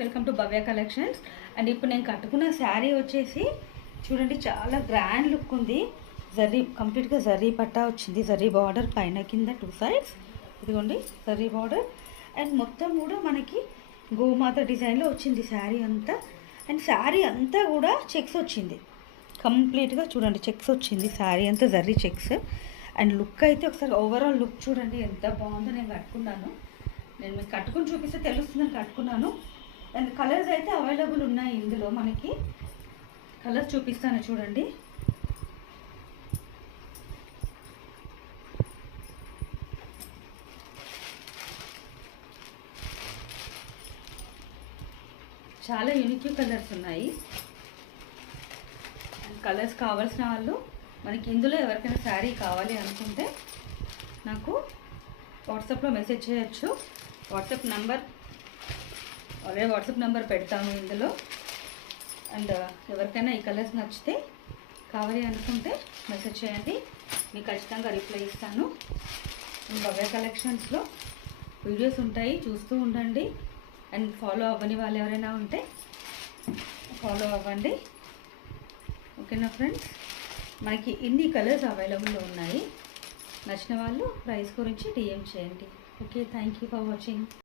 Welcome to Bhavya collections. And ఇప్పుడు నేను కట్టుకున్న శారీ వచ్చేసి చూడండి, చాలా గ్రాండ్ లుక్ ఉంది. జరీ కంప్లీట్గా జరీ పట్టా వచ్చింది, జరీ బార్డర్ పైన కింద 2 sides. ఇదిగోండి జరీ బార్డర్. అండ్ మొత్తం కూడా మనకి గోమాత డిజైన్లో వచ్చింది శారీ అంతా. అండ్ శారీ అంతా కూడా చెక్స్ వచ్చింది, కంప్లీట్గా చూడండి చెక్స్ వచ్చింది శారీ అంతా, జరీ చెక్స్. అండ్ లుక్ అయితే ఒకసారి ఓవరాల్ లుక్ చూడండి ఎంత బాగుందో. నేను కట్టుకున్నాను, నేను మీకు కట్టుకుని చూపిస్తే తెలుస్తుందని కట్టుకున్నాను. అండ్ కలర్స్ అయితే అవైలబుల్ ఉన్నాయి ఇందులో. మనకి కలర్స్ చూపిస్తాను చూడండి. చాలా యూనిక్ కలర్స్ ఉన్నాయి. అండ్ కలర్స్ కావాల్సిన వాళ్ళు మనకి ఇందులో ఎవరికైనా శారీ కావాలి అనుకుంటే నాకు వాట్సాప్లో మెసేజ్ చేయొచ్చు. WhatsApp number already WhatsApp number పెడతాము ఇందులో. అండ్ ఎవరికైనా ఈ కలర్స్ నచ్చితే కావాలి అనుకుంటే మెసేజ్ చేయండి, మీకు ఖచ్చితంగా రిప్లై ఇస్తాను. భవ్య కలెక్షన్స్లో వీడియోస్ ఉంటాయి, చూస్తూ ఉండండి. అండ్ ఫాలో అవ్వని వాళ్ళు ఎవరైనా ఉంటే ఫాలో అవ్వండి, ఓకేనా ఫ్రెండ్స్. మనకి ఇన్ని కలర్స్ అవైలబుల్లో ఉన్నాయి. నచ్చిన వాళ్ళు ప్రైస్ గురించి DM చేయండి. Okay, thank you for watching.